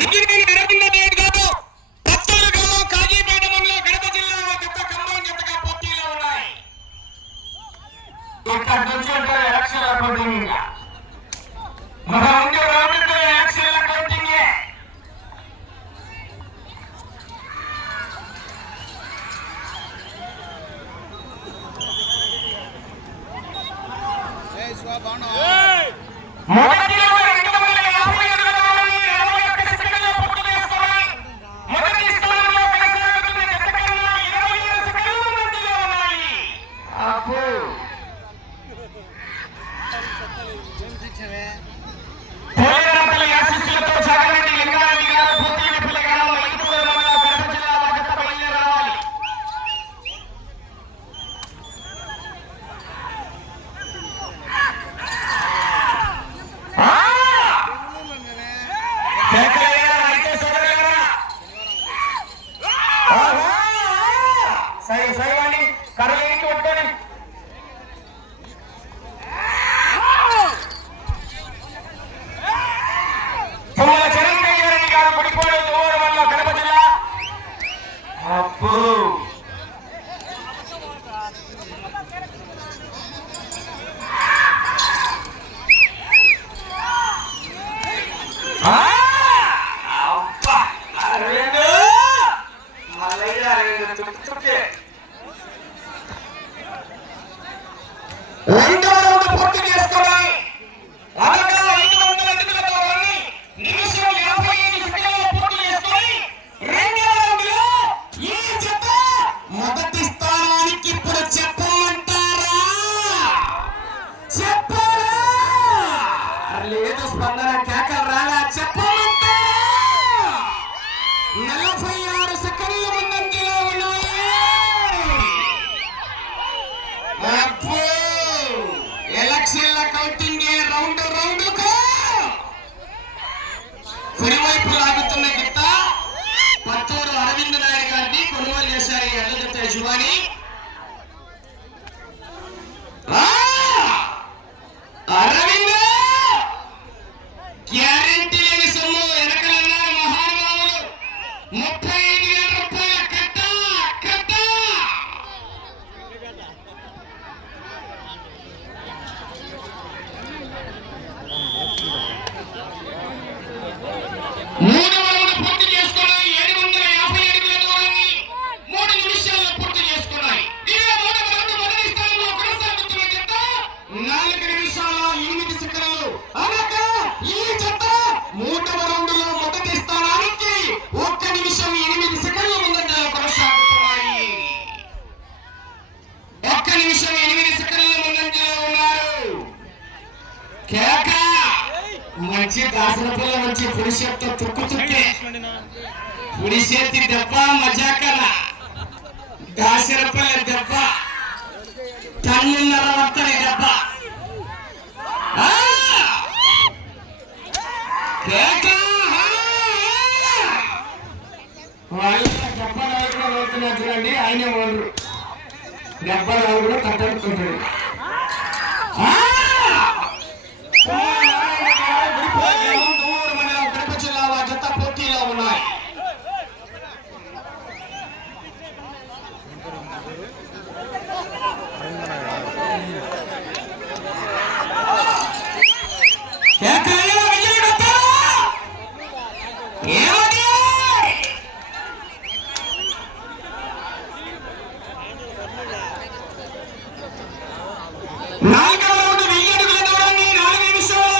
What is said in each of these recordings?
Engineer Aravinda Naidu గారు పత్తూరు గ్రామం కాజీపేట మండలం కడప జిల్లా గత కంబైన్ జతగా పోటీలో ఉన్నాయి. ఇక్కడ నుంచి అంటే ఎలక్షన్ కౌంటింగ్ మన ఉండే రాబోయే ఎలక్షన్ కౌంటింగ్ మొదటిలో 250 అడుగుల దూరాన్ని 21 సెకండ్లలో పూర్తి చేసుకున్నాయి. మొదటి స్థానంలో కొనసాగుతున్న జత కన్నా 27 సెకండ్ల ముందంజలో ఉన్నాయి. అబ్బో పోలేరపల్లి ఆశీస్సులతో సాగరెడ్డి లింగారెడ్డి గారు పూర్తి పిల్లగానం మైదుకూరు మండలం కడప జిల్లా వాకత బయలుదేరి రావాలి. సరే సరే అండి కర్రలేనికి కొట్టుకొని తుమ్మల చిరంజీవి గారు గుడిపోయి దూరం వల్ల కడప జిల్లా. అబ్బో రెండవ రౌండ్ పూర్తి చేసుకున్నాయి. అనగా 500 అడుగుల దూరాన్ని నిమిషం 55 సెకండ్లలో పూర్తి చేసుకుని రెండవ రౌండ్ లో ఈ జత మొదటి స్థానానికి ఇప్పుడు చెప్పమంటారా? చెప్పారా? లేదు స్పందన కేకలు రాగా చెప్పమంటారా? 46 సెకండ్ల ముందంజలో ఉన్నాయి. ఎలక్షన్ల కౌంటింగ్ రౌండ్ రౌండ్కు కుడివైపు లాగుతున్న గిత్త పత్తూరు అరవింద్ నాయుడు గారిని కొనుగోలు చేశారు. ఈ అల్లజత యజమాని అరవింద్ గ్యారెంటీ లేని సొమ్ము వెనకలన్నారు మహానుభావులు. 35,000 రూపాయల కట్ట కట్ట. మూడవ రౌండ్ పూర్తి చేసుకున్నాయి. 750 అడుగుల దూరాన్ని 3 నిమిషాల్లో పూర్తి చేసుకున్నాయి. ఇదే మూడవ రౌండ్ మొదటి స్థానంలో కొనసాగుతున్న జత 4 నిమిషాల 8 సెకండ్లు. అనగా ఈ జత మూడవ రౌండ్ లో మొదటి స్థానానికి 1 నిమిషం 8 సెకండ్ల ముందంజలో కొనసాగుతున్నాయి. 1 నిమిషం 8 సెకండ్ల ముందంజలో ఉన్నారు. కేక మంచి దాసన పిల్ల మంచి పురుషత్వ తుక్కు చుక్కే పుడిసేతి దెబ్బ మజాకల దాసన పిల్ల దెబ్బ టన్నున్నర వత్తని దెబ్బ. వాళ్ళు దెబ్బలు కూడా వెళ్తున్నారు చూడండి. ఆయనే వాళ్ళు దెబ్బలు కూడా కట్టడుతుంటాడు. కడప జిల్లా జత పోటీలో ఉన్నాయి. నాలుగవ రౌండ్ 1000 అడుగుల దూరాన్ని 4 నిమిషాల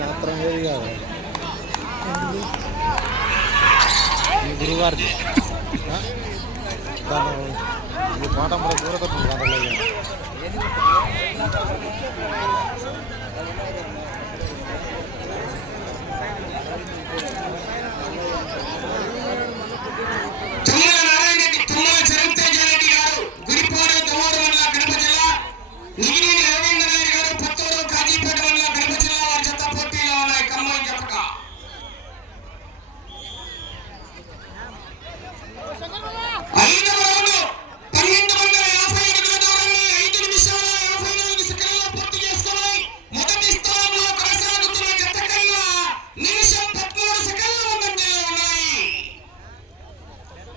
మాత్రం ఏది కాదు గురువారికి పాట మన దూరత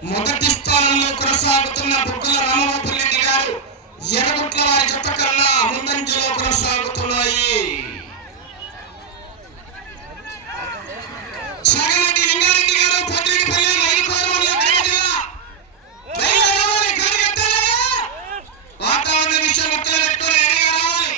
మొదటి స్థానంలో కొనసాగుతున్న బుగ్గల రామగోపాల్ గారు ఎర్రగుట్ల వారి జత కన్నా ముందంజలో కొనసాగుతున్నాయి. చాగంటి లింగారెడ్డి గారు పొద్దుపల్లి మైలుకోరు మండలం కడప జిల్లా వాతావరణ విషయం మొత్తం పెట్టుకొని రెడీగా రావాలి.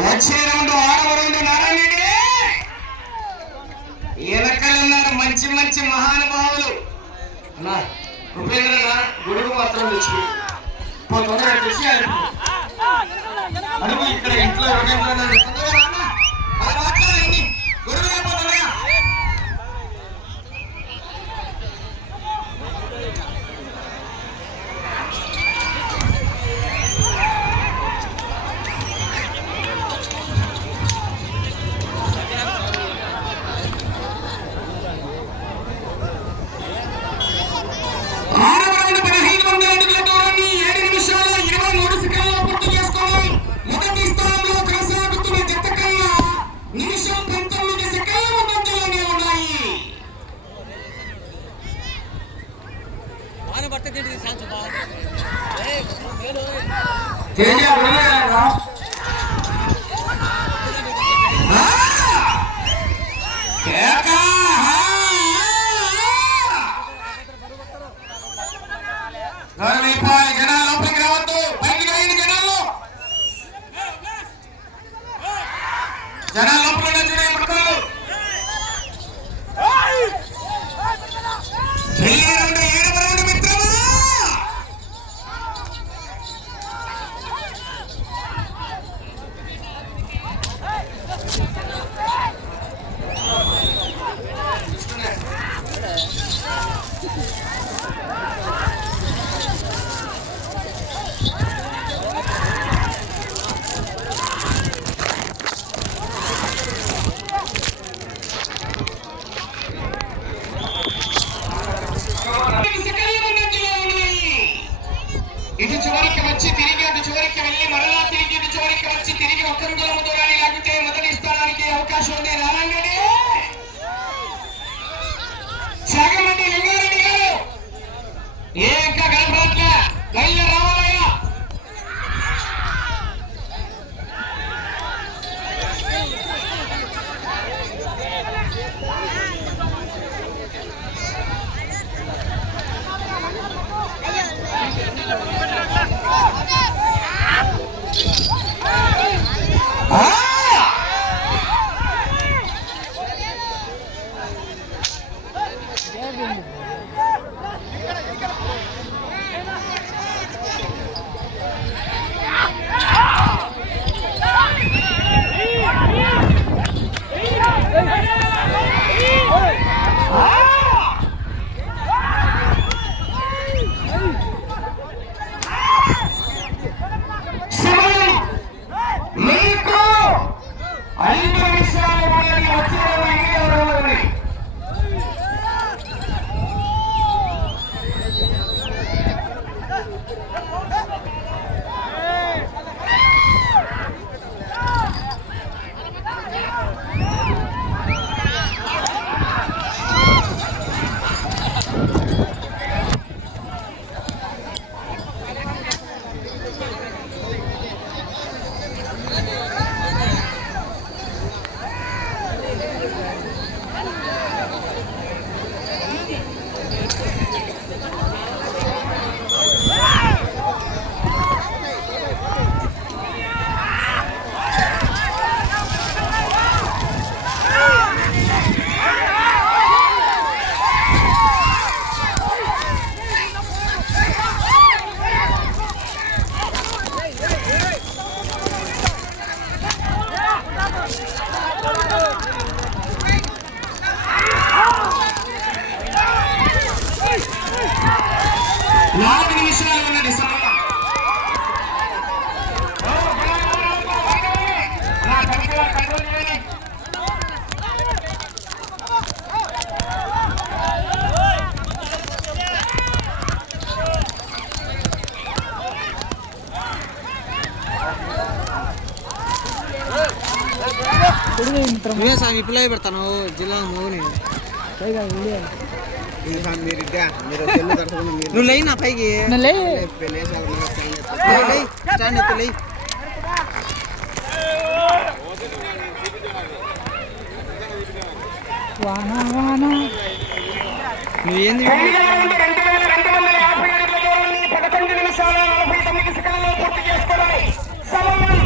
వచ్చే రౌండ్ 6వ రౌండ్ నారాయణ వెనకాలన్నారు మంచి మంచి మహానుభావులు. అన్నా ఉపేంద్ర గుడుగు మాత్రం తెచ్చి అడుగు ఇక్కడ ఇంట్లో గుడుగు అయిపోతుందా ఇటు చివరికి వచ్చి తిరిగి అటు చివరికి వెళ్ళి మరలా తిరిగి ఇటు చివరికి వచ్చి తిరిగి ఒక్కరు దూరాన్ని లాగితే మొదటి స్థానానికి అవకాశం ఉంది. రానండి చాగంటి లింగారెడ్డి గారు ఏ ఇంకా గడపట్ల లైన్లో రావాలయ్యా. నువ్వే సార్ ఈ పిల్లలు పెడతాను జిల్లా నువ్వు నువ్వు లై నా పైకి స్టాండ్ ఎత్తు లై నువ్వు ఏంది 11 నిమిషాల 49 సెకండ్లలో పూర్తి చేసుకోవాలి. సమయం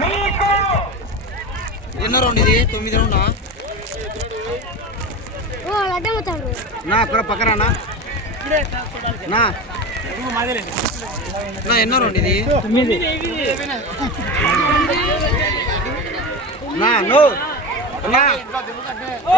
మీకు. ఎన్నో రౌండ్ ఇది 9 రౌండా నా అక్కడ పక్కరానా నా ఎన్నో రౌండ్ ఇది నా నో నా ఓ